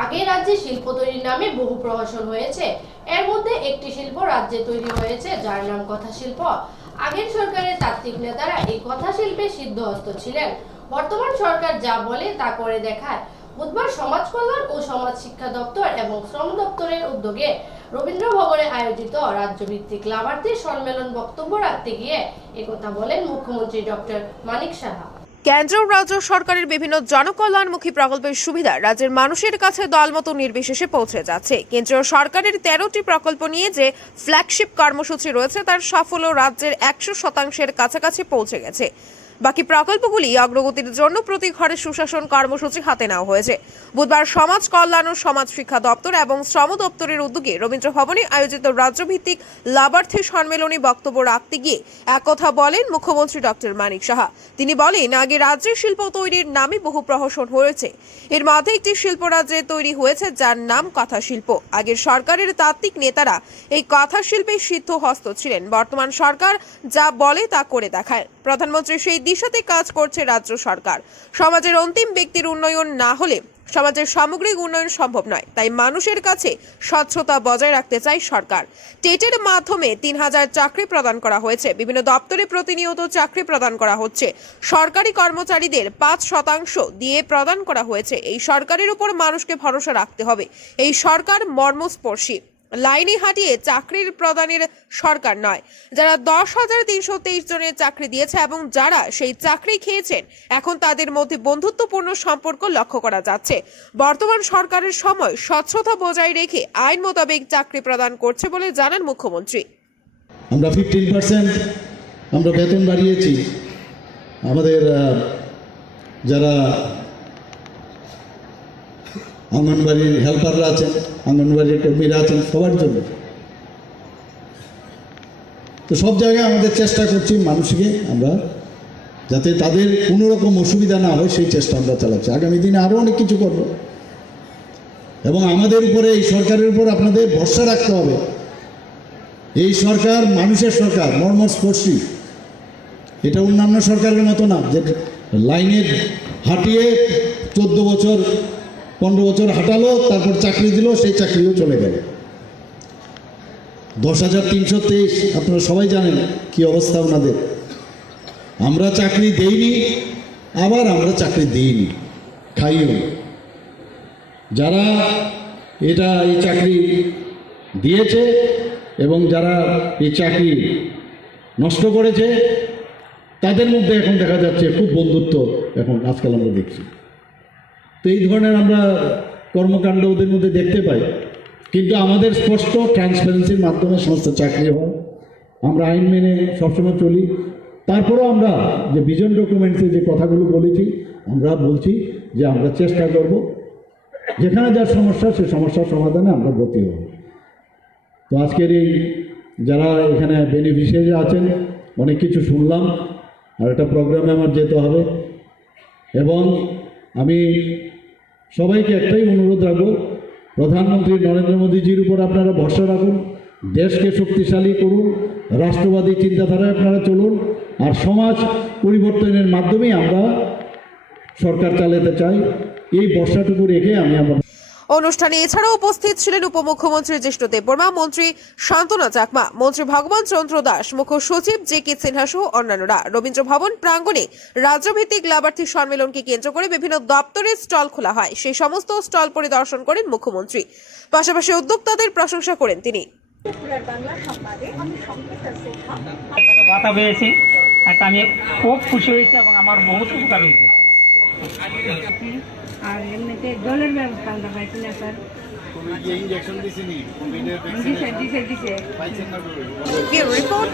আগে রাজ্যে শিল্প তৈরির নামে বহু প্রহসন হয়েছে। এর মধ্যে একটি শিল্প রাজ্যে তৈরি হয়েছে, যার নাম কথা শিল্প। আগের সরকারের তাত্ত্বিক নেতারা এই কথা শিল্পে সিদ্ধহস্ত ছিলেন। বর্তমান সরকার যা বলে তা করে দেখায়। বুধবার সমাজ কল্যাণ ও সমাজ শিক্ষা দপ্তর এবং শ্রম দপ্তরের উদ্যোগে রবীন্দ্র ভবনে আয়োজিত রাজ্যভিত্তিক লাভার্থী সম্মেলন বক্তব্য রাখতে গিয়ে একথা বলেন মুখ্যমন্ত্রী ডক্টর মানিক সাহা। কেন্দ্র ও রাজ্য সরকারের বিভিন্ন জনকল্যাণমুখী প্রকল্পের সুবিধা রাজ্যের মানুষের কাছে দলমত নির্বিশেষে পৌঁছে যাচ্ছে। কেন্দ্রীয় সরকারের 13টি প্রকল্প নিয়ে যে ফ্ল্যাগশিপ কর্মসূচি রয়েছে তার সাফল্য রাজ্যের 100% কাছাকাছি পৌঁছে গেছে। বাকি প্রকল্পগুলি অগ্রগতির জন্য প্রতি ঘরে সুশাসন কর্মসূচি হাতে নেওয়া হয়েছে। বুধবার সমাজ কল্যাণ ও সমাজ শিক্ষা দপ্তর এবং শ্রম দপ্তরের উদ্যোগে রবীন্দ্র ভবনে আয়োজিত রাজ্যভিত্তিক লাভার্থী সম্মেলনে বক্তব্য রাখতে গিয়ে একথা বলেন মুখ্যমন্ত্রী ডক্টর মানিক সাহা। তিনি বলেন, আগে রাজ্যে শিল্প তৈরির নামে বহু প্রহসন হয়েছে। এর মধ্যে একটি শিল্প রাজ্যে তৈরি হয়েছে, যার নাম কথা শিল্প। আগের সরকারের তাত্ত্বিক নেতারা এই কথা শিল্পে সিদ্ধহস্ত ছিলেন। বর্তমান সরকার যা বলে তা করে দেখায়। প্রধানমন্ত্রী সেই দিশাতে কাজ করছে রাজ্য সরকার। সমাজের অন্তিম ব্যক্তির উন্নয়ন না হলে সমাজের সামগ্রিক উন্নয়ন সম্ভব নয়। তাই মানুষের কাছে স্বচ্ছতা বজায় রাখতে চাই সরকার। টেটের মাধ্যমে 3000 চাকরি প্রদান করা হয়েছে। বিভিন্ন দপ্তরে প্রতিনিয়ত চাকরি প্রদান করা হচ্ছে। সরকারি কর্মচারীদের 5% দিয়ে প্রদান করা হয়েছে। এই সরকারের উপর মানুষকে ভরসা রাখতে হবে। এই সরকার মর্মস্পর্শী। লাইনে হাঁটিয়ে চাকরির প্রদানের সরকার নয়। যারা 10,323 জনের চাকরি দিয়েছে এবং যারা সেই চাকরি খেয়েছেন, এখন তাদের মধ্যে বন্ধুত্বপূর্ণ সম্পর্ক লক্ষ্য করা যাচ্ছে। বর্তমান সরকারের সময় স্বচ্ছতা বজায় রেখে আইন মোতাবেক চাকরি প্রদান করছে বলে জানান মুখ্যমন্ত্রী। আমরা 15% আমরা বেতন বাড়িয়েছি। আমাদের যারা অঙ্গনবাড়ির হেল্পাররা আছেন, অঙ্গনবাড়ির কর্মীরা আছেন, সবার জন্য তো সব জায়গায় আমাদের চেষ্টা করছি মানুষকে আমরা যাতে তাদের কোনো রকম অসুবিধা না হয় সেই চেষ্টা আমরা চালাচ্ছি। আগামী দিনে আরও অনেক কিছু করব এবং আমাদের উপরে এই সরকারের উপর আপনাদের ভরসা রাখতে হবে। এই সরকার মানুষের সরকার, মর্মস্পর্শী। এটা অন্যান্য সরকারের মতো না যে লাইনে হাঁটিয়ে 14 বছর 15 বছর হাঁটালো, তারপর চাকরি দিল, সেই চাকরিও চলে গেল। 10,323 আপনারা সবাই জানেন কি অবস্থা ওনাদের। আমরা চাকরি দেইনি, আবার আমরা চাকরি দিইনি, খাইও। যারা এই চাকরি দিয়েছে এবং যারা এই চাকরি নষ্ট করেছে, তাদের মধ্যে এখন দেখা যাচ্ছে খুব বন্ধুত্ব এখন আজকাল আমরা দেখছি। তো এই ধরনের আমরা কর্মকাণ্ড ওদের মধ্যে দেখতে পাই। কিন্তু আমাদের স্পষ্ট ট্রান্সপারেন্সির মাধ্যমে সমস্ত চাকরি হয়। আমরা আইন মেনে সবসময় চলি। তারপরেও আমরা যে ভিশন ডকুমেন্টসে যে কথাগুলো বলেছি, আমরা বলছি যে আমরা চেষ্টা করব যেখানে যার সমস্যা সে সমস্যার সমাধানে আমরা গতি হব। তো আজকের এই যারা এখানে বেনিফিশিয়ারি আছেন, অনেক কিছু শুনলাম। আর একটা প্রোগ্রামে আমার যেতে হবে এবং আমি সবাইকে একটাই অনুরোধ রাখবো, প্রধানমন্ত্রী নরেন্দ্র মোদীজির উপর আপনারা ভরসা রাখুন, দেশকে শক্তিশালী করুন, রাষ্ট্রবাদী চিন্তাধারায় আপনারা চলুন। আর সমাজ পরিবর্তনের মাধ্যমেই আমরা সরকার চালাতে চাই। এই ভরসাটুকু রেখে আমি আমার অনুষ্ঠানে এছাড়াও উপস্থিত ছিলেন উপমুখ্যমন্ত্রী জ্যেষ্ঠ দেববর্মা, মন্ত্রী শান্তনা চাকমা, মন্ত্রী ভগবান চন্দ্র দাস, মুখ্য সচিব জে.কে. সিনহা সহ অন্যান্যরা। রবীন্দ্র ভবন প্রাঙ্গণে রাজ্যভিত্তিক লাভার্থী সম্মেলনকে কেন্দ্র করে বিভিন্ন দপ্তরের স্টল খোলা হয়। সেই সমস্ত স্টল পরিদর্শন করেন মুখ্যমন্ত্রী। পাশাপাশি উদ্যোক্তাদের প্রশংসা করেন তিনি। আমি খুব খুশি হয়েছি এবং আমার বহুত উপকার হয়েছে। আর এমনিতে জলের ব্যবস্থা আমরা পাইছি না স্যার। দিছে রিপোর্ট